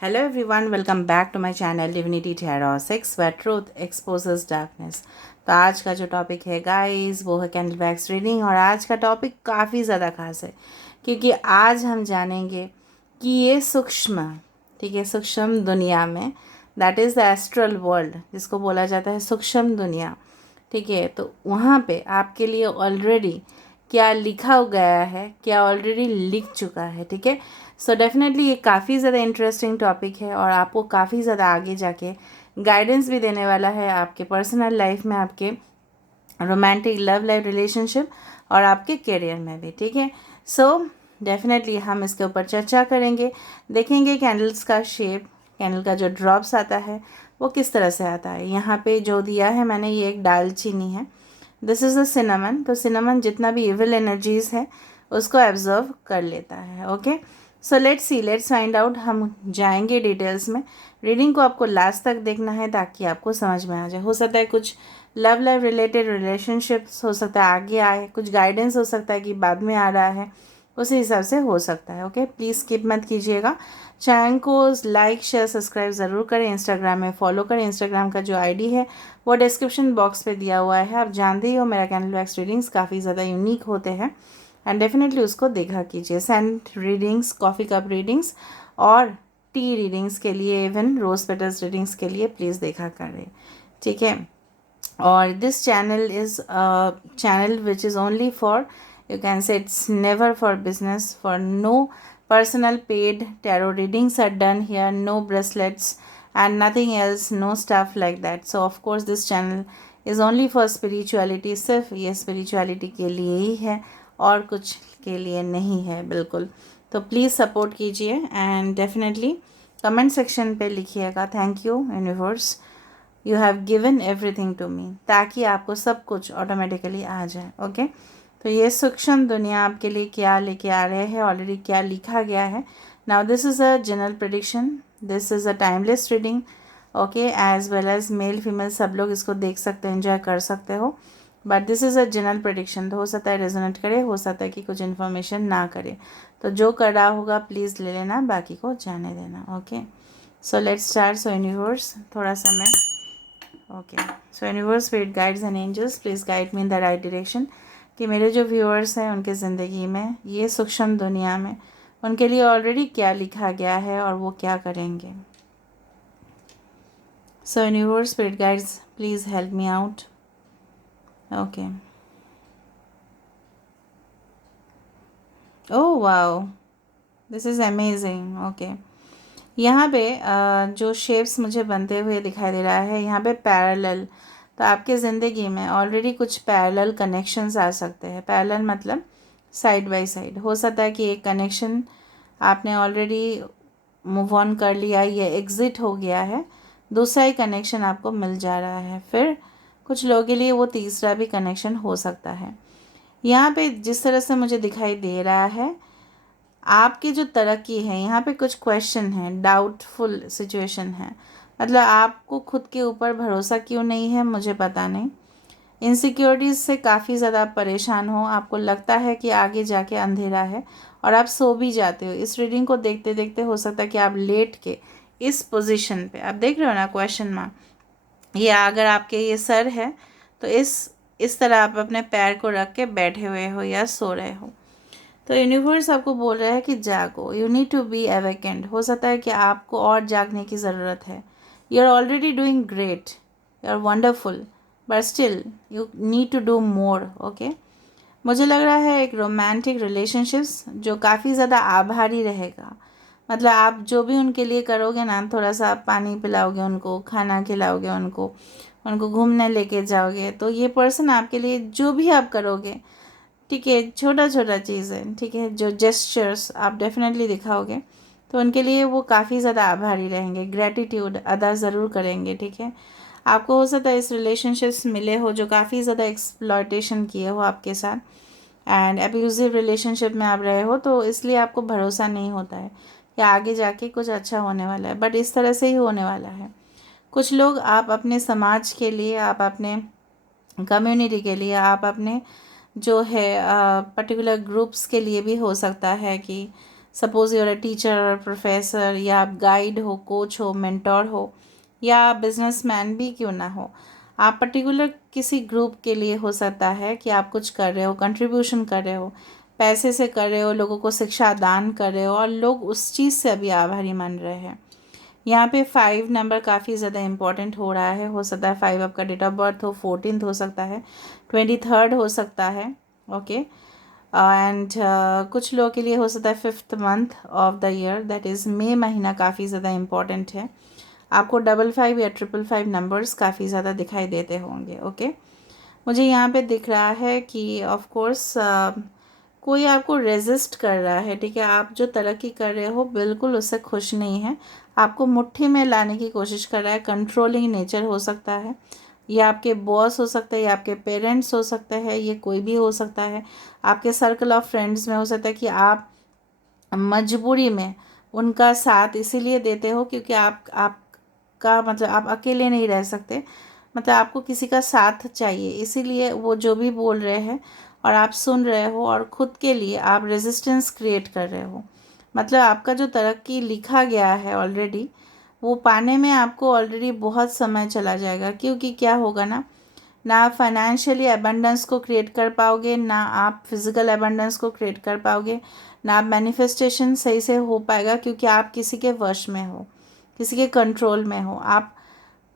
Hello everyone, welcome back to my channel Divinity Tarot 6 where truth exposes darkness। तो आज का जो topic है गाइस वो है कैंडल वैक्स रीडिंग। और आज का टॉपिक काफ़ी ज़्यादा खास है क्योंकि आज हम जानेंगे कि ये सूक्ष्म, ठीक है, सूक्ष्म दुनिया में, that is the astral world जिसको बोला जाता है सूक्ष्म दुनिया, ठीक है, तो वहाँ पे आपके लिए ऑलरेडी क्या लिखा गया है, क्या ऑलरेडी लिख चुका है, ठीक है। सो डेफिनेटली ये काफ़ी ज़्यादा इंटरेस्टिंग टॉपिक है और आपको काफ़ी ज़्यादा आगे जाके गाइडेंस भी देने वाला है आपके पर्सनल लाइफ में, आपके रोमांटिक लव लाइफ रिलेशनशिप और आपके करियर में भी, ठीक है। सो डेफिनेटली हम इसके ऊपर चर्चा करेंगे, देखेंगे कैंडल्स का शेप, कैंडल का जो ड्रॉप्स आता है वो किस तरह से आता है। यहाँ पे जो दिया है मैंने, ये एक दालचीनी है, दिस इज़ अ सिनेमन। तो सिनेमन जितना भी इविल एनर्जीज है उसको एब्जर्व कर लेता है। Okay, so let's find out. हम जाएंगे डिटेल्स में। रीडिंग को आपको लास्ट तक देखना है ताकि आपको समझ में आ जाए। हो सकता है कुछ लव लाइफ रिलेटेड रिलेशनशिप्स हो सकता है आगे आए, कुछ गाइडेंस हो सकता है कि बाद में आ रहा है, उसी हिसाब से हो सकता है। ओके, प्लीज़ स्किप मत कीजिएगा। चैनल को लाइक शेयर सब्सक्राइब ज़रूर करें। इंस्टाग्राम में फॉलो करें। इंस्टाग्राम का जो आईडी है वो डिस्क्रिप्शन बॉक्स पे दिया हुआ है। आप जानते ही हो मेरा कैंडल वैक्स रीडिंग्स काफ़ी ज़्यादा यूनिक होते हैं एंड डेफिनेटली उसको देखा कीजिए। सेंट रीडिंग्स, कॉफ़ी कप रीडिंग्स और टी रीडिंग्स के लिए, इवन रोज पेटल्स रीडिंग्स के लिए प्लीज़ देखा करें, ठीक है। और this channel is channel which is only for, you can say it's never for business, for no personal paid tarot readings are done here, no bracelets and nothing else, no stuff like that. So of course this channel is only for spirituality, सिर्फ ये spirituality के लिए ही है और कुछ के लिए नहीं है बिल्कुल। तो प्लीज़ सपोर्ट कीजिए एंड डेफिनेटली कमेंट सेक्शन पे लिखिएगा thank you universe, you have given everything to me, ताकि आपको सब कुछ ऑटोमेटिकली आ जाए। ओके, तो ये सूक्ष्म दुनिया आपके लिए क्या लेके आ रहे हैं, ऑलरेडी क्या लिखा गया है। Now this is a general prediction, this is a timeless reading. Okay, as well as male female सब लोग इसको देख सकते हैं, एंजॉय कर सकते हो, but this is a general prediction. तो हो सकता है रेजोनेट करे, हो सकता है कि कुछ इन्फॉर्मेशन ना करे, तो जो कर रहा होगा प्लीज़ ले लेना, बाकी को जाने देना। Okay, so let's start. So universe, थोड़ा सा मैं, okay, so universe, spirit guides and angels please guide me in the right direction कि मेरे जो व्यूअर्स हैं उनके ज़िंदगी में, ये सूक्ष्म दुनिया में उनके लिए ऑलरेडी क्या लिखा गया है और वो क्या करेंगे। सो universe, spirit guides please help me out. Okay, oh wow, this is amazing. Okay, यहाँ पे जो शेप्स मुझे बनते हुए दिखाई दे रहा है, यहाँ पे पैरेलल, तो आपके ज़िंदगी में ऑलरेडी कुछ पैरेलल कनेक्शंस आ सकते हैं। पैरेलल मतलब साइड बाय साइड। हो सकता है कि एक कनेक्शन आपने ऑलरेडी मूव ऑन कर लिया, ये एग्ज़िट हो गया है, दूसरा ही कनेक्शन आपको मिल जा रहा है, फिर कुछ लोगों के लिए वो तीसरा भी कनेक्शन हो सकता है। यहाँ पे जिस तरह से मुझे दिखाई दे रहा है, आपकी जो तरक्की है, यहाँ पे कुछ क्वेश्चन है, डाउटफुल सिचुएशन है, मतलब आपको खुद के ऊपर भरोसा क्यों नहीं है मुझे पता नहीं। इनसिक्योरिटीज़ से काफ़ी ज़्यादा आप परेशान हो, आपको लगता है कि आगे जाके अंधेरा है और आप सो भी जाते हो। इस रीडिंग को देखते देखते हो सकता है कि आप लेट के इस पोजीशन पे, आप देख रहे हो ना क्वेश्चन मार्क, ये अगर आपके ये सर है तो इस तरह आप अपने पैर को रख के बैठे हुए हो या सो रहे हो। तो यूनिवर्स आपको बोल रहा है कि जागो, you need to be awakened. हो सकता है कि आपको और जागने की ज़रूरत है। You are already doing great, you are wonderful, but still you need to do more. Okay, मुझे लग रहा है एक रोमांटिक रिलेशनशिप्स जो काफ़ी ज़्यादा आभारी रहेगा, मतलब आप जो भी उनके लिए करोगे ना, थोड़ा सा आप पानी पिलाओगे उनको, खाना खिलाओगे उनको, उनको घूमने लेके जाओगे, तो ये पर्सन आपके लिए जो भी आप करोगे, ठीक है, छोटा छोटा चीज़ है, ठीक है, जो जेस्चर्स आप डेफिनेटली दिखाओगे तो उनके लिए वो काफ़ी ज़्यादा आभारी रहेंगे, ग्रैटिट्यूड अदा ज़रूर करेंगे, ठीक है। आपको हो सकता है इस रिलेशनशिप्स मिले हो जो काफ़ी ज़्यादा एक्सप्लॉयटेशन किए हो आपके साथ एंड अब्यूज़िव रिलेशनशिप में आप रहे हो, तो इसलिए आपको भरोसा नहीं होता है कि आगे जाके कुछ अच्छा होने वाला है, बट इस तरह से ही होने वाला है। कुछ लोग आप अपने समाज के लिए, आप अपने कम्युनिटी के लिए, आप अपने जो है पर्टिकुलर ग्रुप्स के लिए भी हो सकता है कि सपोज यूर अ टीचर और प्रोफेसर, या आप गाइड हो, कोच हो, मेंटोर हो, या बिजनेसमैन भी क्यों ना हो, आप पर्टिकुलर किसी ग्रुप के लिए हो सकता है कि आप कुछ कर रहे हो, कंट्रीब्यूशन कर रहे हो, पैसे से कर रहे हो, लोगों को शिक्षा दान कर रहे हो और लोग उस चीज़ से अभी आभारी मान रहे हैं। यहाँ पे 5 नंबर काफ़ी ज़्यादा इंपॉर्टेंट हो रहा है। हो सकता है 5 आपका डेट ऑफ बर्थ हो, 14th हो सकता है, 23rd हो सकता है, ओके। एंड कुछ लोगों के लिए हो सकता है 5th month of the year, that is मई महीना काफ़ी ज़्यादा इम्पॉर्टेंट है। आपको 55 या 555 नंबर्स काफ़ी ज़्यादा दिखाई देते होंगे, ओके। मुझे यहाँ पे दिख रहा है कि ऑफ कोर्स कोई आपको रेजिस्ट कर रहा है, ठीक है। आप जो तरक्की कर रहे हो बिल्कुल उससे खुश नहीं है, आपको मुट्ठी में लाने की कोशिश कर रहा है। कंट्रोलिंग नेचर हो सकता है, ये आपके बॉस हो सकता है, या आपके पेरेंट्स हो सकता है, ये कोई भी हो सकता है। आपके सर्कल ऑफ फ्रेंड्स में हो सकता है कि आप मजबूरी में उनका साथ इसीलिए देते हो क्योंकि आपका मतलब आप अकेले नहीं रह सकते, मतलब आपको किसी का साथ चाहिए, इसीलिए वो जो भी बोल रहे हैं और आप सुन रहे हो और ख़ुद के लिए आप रेजिस्टेंस क्रिएट कर रहे हो। मतलब आपका जो तरक्की लिखा गया है ऑलरेडी, वो पाने में आपको ऑलरेडी बहुत समय चला जाएगा, क्योंकि क्या होगा ना आप फाइनेंशियली अबंडेंस को क्रिएट कर पाओगे, ना आप फिज़िकल अबंडेंस को क्रिएट कर पाओगे, ना आप मैनिफेस्टेशन सही से हो पाएगा, क्योंकि आप किसी के वश में हो, किसी के कंट्रोल में हो, आप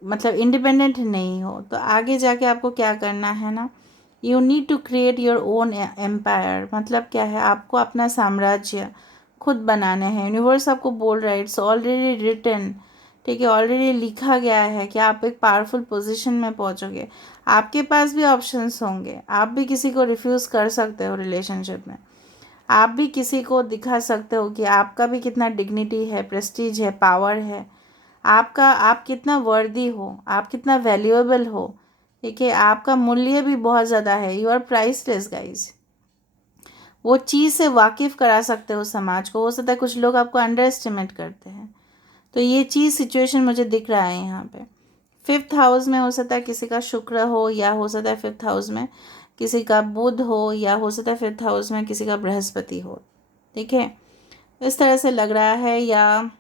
मतलब इंडिपेंडेंट नहीं हो। तो आगे जाके आपको क्या करना है ना, you need to create your own empire. मतलब क्या है, आपको अपना साम्राज्य खुद बनाने हैं। यूनिवर्स आपको बोल रहा है, इट्स ऑलरेडी रिटन, ठीक है, ऑलरेडी लिखा गया है कि आप एक पावरफुल पोजीशन में पहुंचोगे। आपके पास भी ऑप्शंस होंगे, आप भी किसी को रिफ्यूज़ कर सकते हो रिलेशनशिप में, आप भी किसी को दिखा सकते हो कि आपका भी कितना डिग्निटी है, प्रेस्टीज है, पावर है, आप कितना वर्दी हो, आप कितना वैल्यूएबल हो, ठीक है, आपका मूल्य भी बहुत ज़्यादा है। You are priceless guys. वो चीज़ से वाकिफ़ करा सकते हो समाज को। हो सकता है कुछ लोग आपको अंडर एस्टिमेट करते हैं, तो ये चीज़ सिचुएशन मुझे दिख रहा है यहाँ पे। 5th हाउस में हो सकता है किसी का शुक्र हो, या हो सकता है 5th हाउस में किसी का बुध हो, या हो सकता है 5th हाउस में किसी का बृहस्पति हो, ठीक है, इस तरह से लग रहा है। या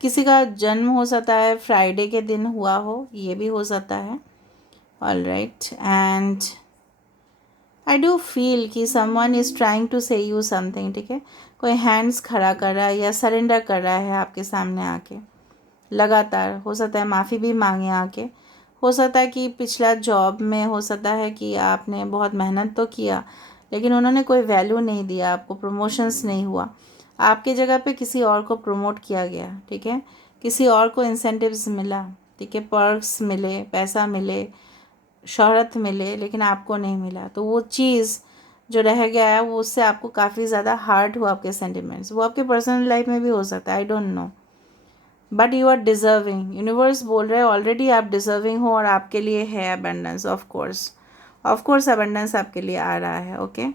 किसी का जन्म हो सकता है फ्राइडे के दिन हुआ हो, ये भी हो सकता है। All right, and I do feel कि समवन इज़ ट्राइंग टू से यू समथिंग, ठीक है। कोई हैंड्स खड़ा कर रहा है या सरेंडर कर रहा है आपके सामने आके, लगातार। हो सकता है माफ़ी भी मांगे आके, हो सकता है कि पिछला जॉब में हो सकता है कि आपने बहुत मेहनत तो किया, लेकिन उन्होंने कोई वैल्यू नहीं दिया आपको, प्रमोशंस नहीं हुआ, आपकी जगह पे किसी और को प्रमोट किया गया, ठीक है, किसी और को इंसेंटिव्स मिला, ठीक है, पर्क्स मिले, पैसा मिले, शोहरत मिले, लेकिन आपको नहीं मिला। तो वो चीज़ जो रह गया है वो उससे आपको काफ़ी ज़्यादा हार्ट हुआ, आपके सेंटिमेंट्स। वो आपके पर्सनल लाइफ में भी हो सकता है, I don't know, but you are deserving. Universe बोल रहे हैं ऑलरेडी आप डिज़र्विंग हो और आपके लिए है अबंडेंस। ऑफ कोर्स अबंडेंस आपके लिए आ रहा है, ओके।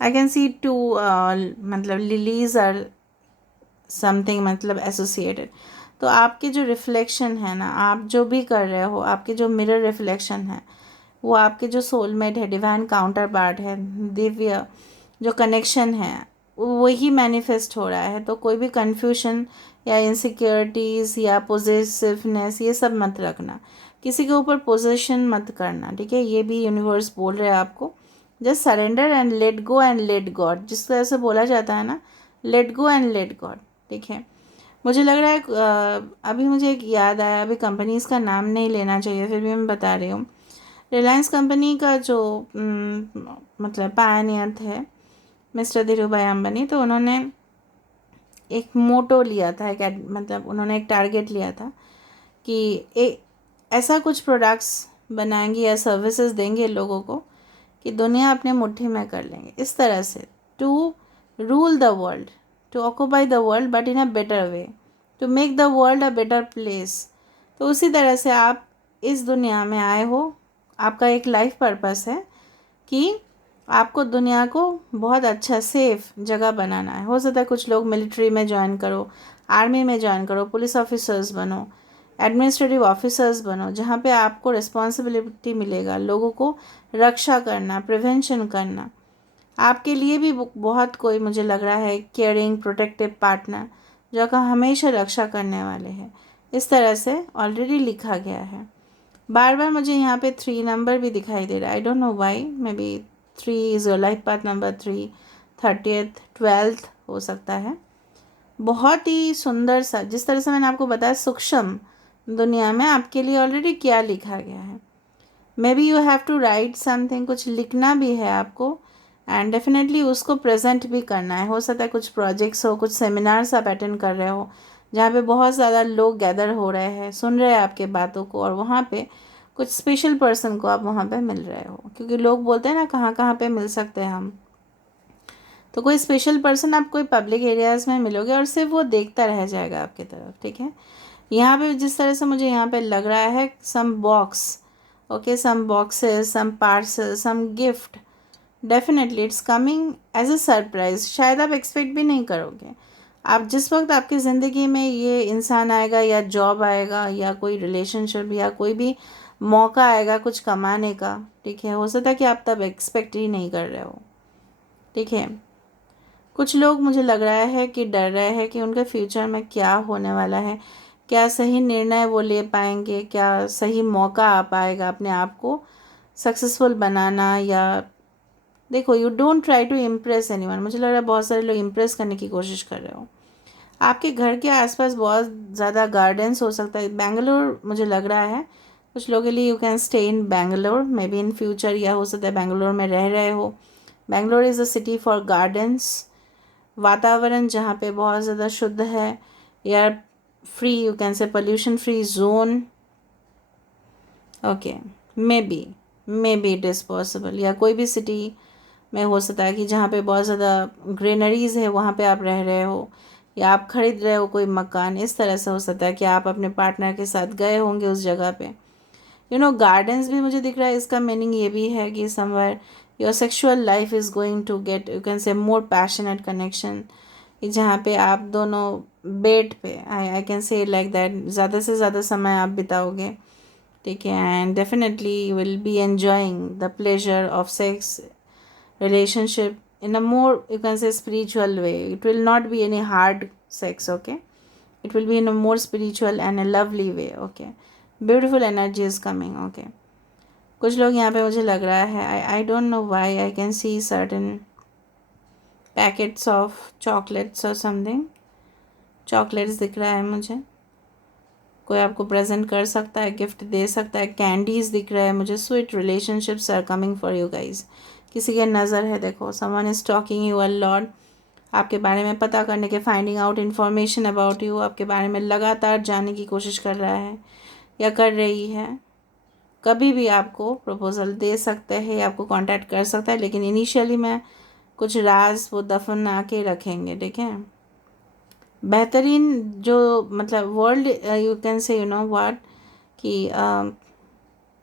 आई कैन सी 2 मतलब लिलीज आर समथिंग, मतलब एसोसिएटेड। तो आपके जो रिफ्लेक्शन है ना, आप जो भी कर रहे हो, आपके जो मिरर रिफ्लेक्शन है, वो आपके जो सोलमेट है, डिवाइन काउंटर पार्ट है, दिव्य जो कनेक्शन है, वही मैनिफेस्ट हो रहा है। तो कोई भी कन्फ्यूजन या इनसिक्योरिटीज़ या पोजेसिवनेस, ये सब मत रखना, किसी के ऊपर पोजेशन मत करना, ठीक है। ये भी यूनिवर्स बोल रहे हैं आपको, just surrender and let go and let God. जिस तरह से बोला जाता है ना, let go and let God, ठीक है। मुझे लग रहा है अभी मुझे एक याद आया, अभी कंपनीज़ का नाम नहीं लेना चाहिए, फिर भी मैं बता रही हूँ। रिलायंस कंपनी का जो मतलब पायनियर थे मिस्टर धीरू भाई अंबानी, तो उन्होंने एक मोटो लिया था, एक मतलब उन्होंने एक टारगेट लिया था कि ऐसा कुछ प्रोडक्ट्स बनाएंगे या सर्विसेज देंगे लोगों को कि दुनिया अपने मुट्ठी में कर लेंगे। इस तरह से to rule the world, to occupy the world, but in a better way, to make the world a better place. तो उसी तरह से आप इस दुनिया में आए हो, आपका एक लाइफ पर्पस है कि आपको दुनिया को बहुत अच्छा सेफ जगह बनाना है। हो सकता है कुछ लोग मिलिट्री में ज्वाइन करो, आर्मी में ज्वाइन करो, पुलिस ऑफिसर्स बनो, एडमिनिस्ट्रेटिव ऑफिसर्स बनो, जहाँ पे आपको रिस्पॉन्सिबिलिटी मिलेगा लोगों को रक्षा करना, प्रिवेंशन करना। आपके लिए भी बहुत कोई मुझे लग रहा है केयरिंग प्रोटेक्टिव पार्टनर जो आपका हमेशा रक्षा करने वाले हैं, इस तरह से ऑलरेडी लिखा गया है। बार बार मुझे यहाँ पे 3 नंबर भी दिखाई दे रहा है, I don't know why, may be 3 is your life path number 3, 30th 12th हो सकता है। बहुत ही सुंदर सा, जिस तरह से मैंने आपको बताया, सूक्ष्म दुनिया में आपके लिए ऑलरेडी क्या लिखा गया है। Maybe you have to write something, कुछ लिखना भी है आपको, एंड डेफिनेटली उसको प्रेजेंट भी करना है। हो सकता है कुछ प्रोजेक्ट्स हो, कुछ सेमिनार्स आप अटेंड कर रहे हो जहाँ पे बहुत ज़्यादा लोग गैदर हो रहे हैं, सुन रहे हैं आपके बातों को, और वहाँ पे कुछ स्पेशल पर्सन को आप वहाँ पे मिल रहे हो, क्योंकि लोग बोलते हैं ना कहाँ कहाँ पे मिल सकते हैं हम। तो कोई स्पेशल पर्सन आप कोई पब्लिक एरियाज़ में मिलोगे और सिर्फ वो देखता रह जाएगा आपकी तरफ, ठीक है। यहाँ पे जिस तरह से मुझे यहाँ पे लग रहा है, some box, okay, some boxes, some parcel, some gift, definitely it's coming as a surprise. शायद आप एक्सपेक्ट भी नहीं करोगे। आप जिस वक्त आपकी ज़िंदगी में ये इंसान आएगा, या जॉब आएगा, या कोई रिलेशनशिप, या कोई भी मौका आएगा कुछ कमाने का, ठीक है, हो सकता है कि आप तब एक्सपेक्ट ही नहीं कर रहे हो, ठीक है। कुछ लोग मुझे लग रहा है कि डर रहे हैं कि उनके फ्यूचर में क्या होने वाला है, क्या सही निर्णय वो ले पाएंगे, क्या सही मौका आ पाएगा अपने आप को सक्सेसफुल बनाना। या देखो, you don't try to impress anyone. मुझे लग रहा है बहुत सारे लोग इम्प्रेस करने की कोशिश कर रहे हो। आपके घर के आसपास बहुत ज़्यादा गार्डन्स हो सकता है। बेंगलोर मुझे लग रहा है कुछ लोगों के लिए, you can stay in Bangalore may be in future, या हो सकता है बेंगलोर में रह रहे हो। Bangalore is a city for gardens. वातावरण जहाँ पे बहुत ज़्यादा शुद्ध है, एयर फ्री, यू कैन से pollution free zone, okay, may be it is possible. या कोई भी सिटी में हो सकता है कि जहाँ पे बहुत ज़्यादा ग्रीनरीज है वहाँ पे आप रह रहे हो, या आप खरीद रहे हो कोई मकान, इस तरह से हो सकता है कि आप अपने पार्टनर के साथ गए होंगे उस जगह पे। गार्डन्स भी मुझे दिख रहा है। इसका मीनिंग ये भी है कि somewhere your sexual life is going to get, you can say, more passionate connection, जहाँ पे आप दोनों बेड पे, I can say like that, ज़्यादा से ज़्यादा समय आप बिताओगे, ठीक है। And definitely you will be enjoying the pleasure of sex relationship in a more, you can say, spiritual way. It will not be any hard sex, okay, it will be in a more spiritual and a lovely way, okay. Beautiful energy is coming, okay. कुछ लोग यहाँ पे मुझे लग रहा है, I don't know why I can see certain packets of chocolates or something, chocolates दिख रहा है मुझे, कोई आपको प्रेजेंट कर सकता है, गिफ्ट दे सकता है, कैंडीज़ दिख रहा है मुझे। Sweet relationships are coming for you guys. किसी के नज़र है, देखो, someone is talking you a lot, आपके बारे में पता करने के, finding out information about you, आपके बारे में लगातार जानने की कोशिश कर रहा है या कर रही है। कभी भी आपको प्रपोज़ल दे सकते हैं, आपको कांटेक्ट कर सकता है, लेकिन इनिशियली में कुछ राज वो दफना के रखेंगे, ठीक है। बेहतरीन जो, मतलब वर्ल्ड, यू कैन से, यू नो व्हाट, कि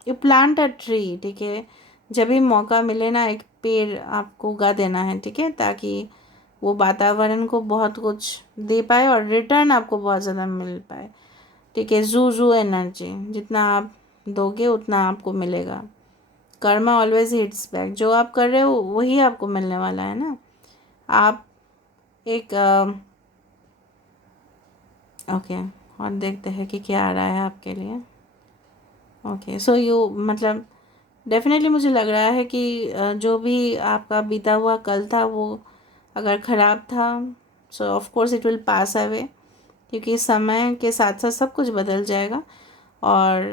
यू प्लांट अ ट्री, ठीक है। जब भी मौका मिले ना, एक पेड़ आपको उगा देना है, ठीक है, ताकि वो वातावरण को बहुत कुछ दे पाए और रिटर्न आपको बहुत ज़्यादा मिल पाए, ठीक है। जू एनर्जी, जितना आप दोगे उतना आपको मिलेगा। कर्मा ऑलवेज हिट्स बैक, जो आप कर रहे हो वही आपको मिलने वाला है ना। आप एक ओके, और देखते हैं कि क्या आ रहा है आपके लिए। ओके, सो यू, मतलब डेफिनेटली मुझे लग रहा है कि जो भी आपका बीता हुआ कल था वो अगर ख़राब था, सो of course it will pass away, क्योंकि समय के साथ साथ सब कुछ बदल जाएगा। और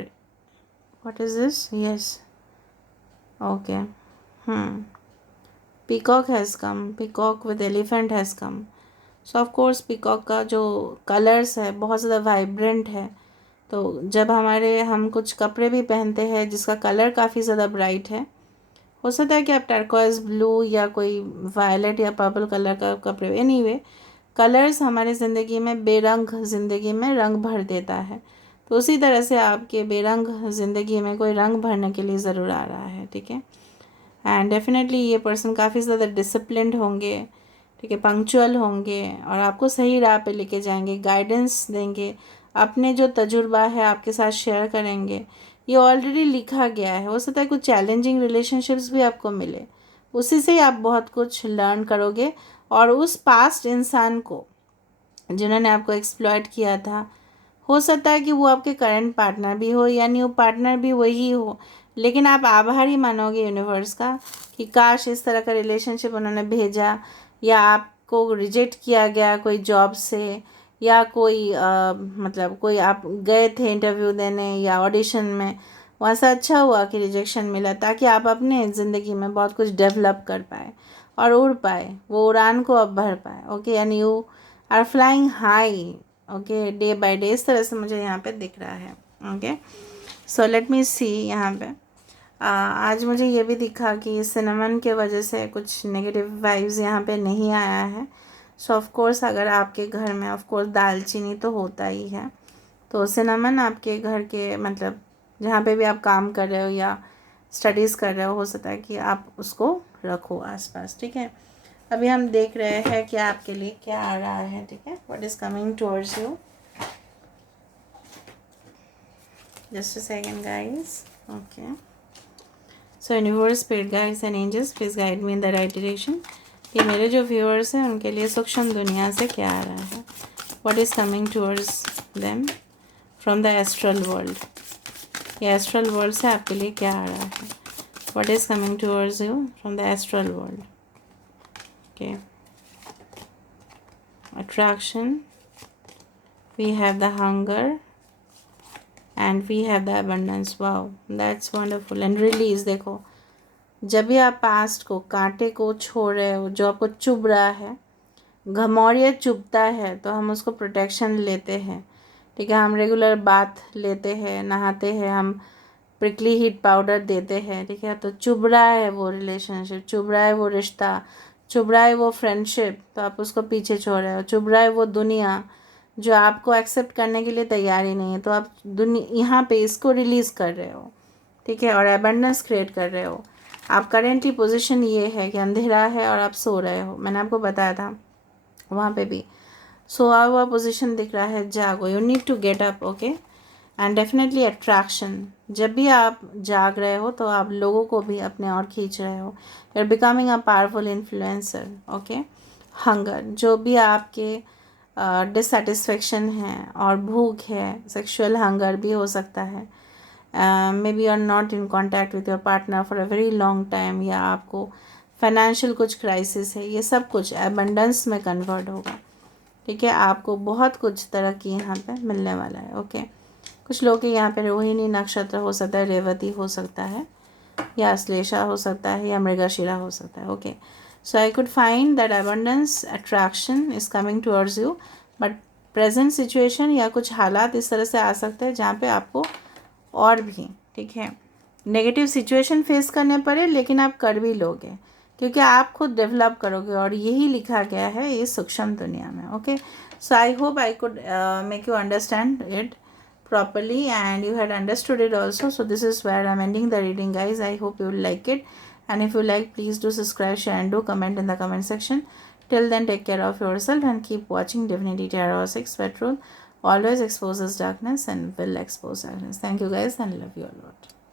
what is this, yes, okay, peacock has come, peacock with elephant has come. So of course peacock का जो कलर्स है बहुत ज़्यादा वाइब्रेंट है। तो जब हम कुछ कपड़े भी पहनते हैं जिसका कलर काफ़ी ज़्यादा ब्राइट है, हो सकता है कि आप टर्कोइज ब्लू या कोई वायलेट या पर्पल कलर का कपड़े, एनीवे कलर्स हमारी ज़िंदगी में, बेरंग ज़िंदगी में रंग भर देता है। तो उसी तरह से आपके बेरंग ज़िंदगी में कोई रंग भरने के लिए ज़रूर आ रहा है, ठीक है। एंड डेफिनेटली ये पर्सन काफ़ी ज़्यादा डिसिप्लिन्ड होंगे, ठीक है, पंक्चुअल होंगे, और आपको सही राह पे लेके जाएंगे, गाइडेंस देंगे, अपने जो तजुर्बा है आपके साथ शेयर करेंगे। ये ऑलरेडी लिखा गया है। हो सकता है कुछ चैलेंजिंग रिलेशनशिप्स भी आपको मिले, उसी से ही आप बहुत कुछ लर्न करोगे। और उस पास्ट इंसान को जिन्होंने आपको एक्सप्लॉइट किया था, हो सकता है कि वो आपके करंट पार्टनर भी हो या न्यू पार्टनर भी वही हो, लेकिन आप आभारी मानोगे यूनिवर्स का कि काश इस तरह का रिलेशनशिप उन्होंने भेजा, या आपको रिजेक्ट किया गया कोई जॉब से, या कोई मतलब कोई आप गए थे इंटरव्यू देने या ऑडिशन में, वहाँ से अच्छा हुआ कि रिजेक्शन मिला, ताकि आप अपने ज़िंदगी में बहुत कुछ डेवलप कर पाए और उड़ पाए, वो उड़ान को अब भर पाए। Okay, and you are flying high, okay, day by day, इस तरह से मुझे यहाँ पे दिख रहा है। ओके, सो लेट मी सी यहाँ पे आज मुझे ये भी दिखा कि सिनेमन के वजह से कुछ नेगेटिव वाइब्स यहाँ पे नहीं आया है। सो ऑफ कोर्स अगर आपके घर में ऑफ कोर्स दालचीनी तो होता ही है, तो सिनेमन आपके घर के मतलब जहाँ पे भी आप काम कर रहे हो या स्टडीज़ कर रहे हो सकता है कि आप उसको रखो आसपास। ठीक है, अभी हम देख रहे हैं कि आपके लिए क्या आ रहा है। ठीक है, what is coming towards you, just a second guys. Okay, so universe, spirit guides and angels, please guide me in the right direction. ये मेरे जो व्यूअर्स हैं उनके लिए सूक्ष्म दुनिया से क्या आ रहा है, what is coming towards them from the astral world. ये एस्ट्रल वर्ल्ड से आपके लिए क्या आ रहा है, what is coming towards you from the astral world. Okay, attraction, we have the hunger, and we have the abundance. Wow, that's wonderful. And release, देखो जब भी आप पास्ट को, कांटे को छोड़ रहे हो, जो आपको चुभ रहा है, घमौरिया चुभता है, तो हम उसको प्रोटेक्शन लेते हैं। ठीक है, हम रेगुलर बाथ लेते हैं, नहाते हैं, हम प्रिकली हीट पाउडर देते हैं। ठीक है, तो चुभ रहा है वो रिलेशनशिप, चुभ रहा है वो रिश्ता, चुभ रहा है वो फ्रेंडशिप, तो आप उसको पीछे छोड़ रहे हो। चुभ रहा है वो दुनिया जो आपको एक्सेप्ट करने के लिए तैयार ही नहीं है, तो आप यहाँ पे इसको रिलीज़ कर रहे हो। ठीक है, और एबंडेंस क्रिएट कर रहे हो। आप करेंटली पोजीशन ये है कि अंधेरा है और आप सो रहे हो, मैंने आपको बताया था वहाँ पे भी सोया हुआ पोजीशन दिख रहा है। जागो, you need to get up. Okay, and definitely attraction, जब भी आप जाग रहे हो तो आप लोगों को भी अपने और खींच रहे हो, you are becoming a powerful influencer. Okay, hunger, जो भी आपके डिससेटिस्फेक्शन है और भूख है, सेक्सुअल हंगर भी हो सकता है, maybe you are not in contact with your partner for a very long time, या आपको फाइनेंशियल कुछ क्राइसिस है, ये सब कुछ एबंडेंस में कन्वर्ट होगा। ठीक है, आपको बहुत कुछ तरक्की यहाँ पे मिलने वाला है। ओके, कुछ लोग के यहाँ पे रोहिणी नक्षत्र हो सकता है, रेवती हो सकता है, या अश्लेषा हो सकता है, या मृगशिरा हो सकता है। Okay, so I could find that abundance attraction is coming towards you, but present situation या कुछ हालात इस तरह से आ सकते हैं जहाँ पे आपको और भी, ठीक है, नेगेटिव सिचुएशन फेस करने पड़े, लेकिन आप कर भी लोगे क्योंकि आप खुद डेवलप करोगे, और यही लिखा गया है इस सूक्ष्म दुनिया में। Okay, so I hope I could make you understand it properly, and you had understood it also. So this is where I'm ending the reading, guys. I hope you will like it, and if you like, please do subscribe, share, and do comment in the comment section. Till then, take care of yourself and keep watching Divinity Tarot 6, where truth always exposes darkness and will expose darkness. Thank you, guys, and love you a lot.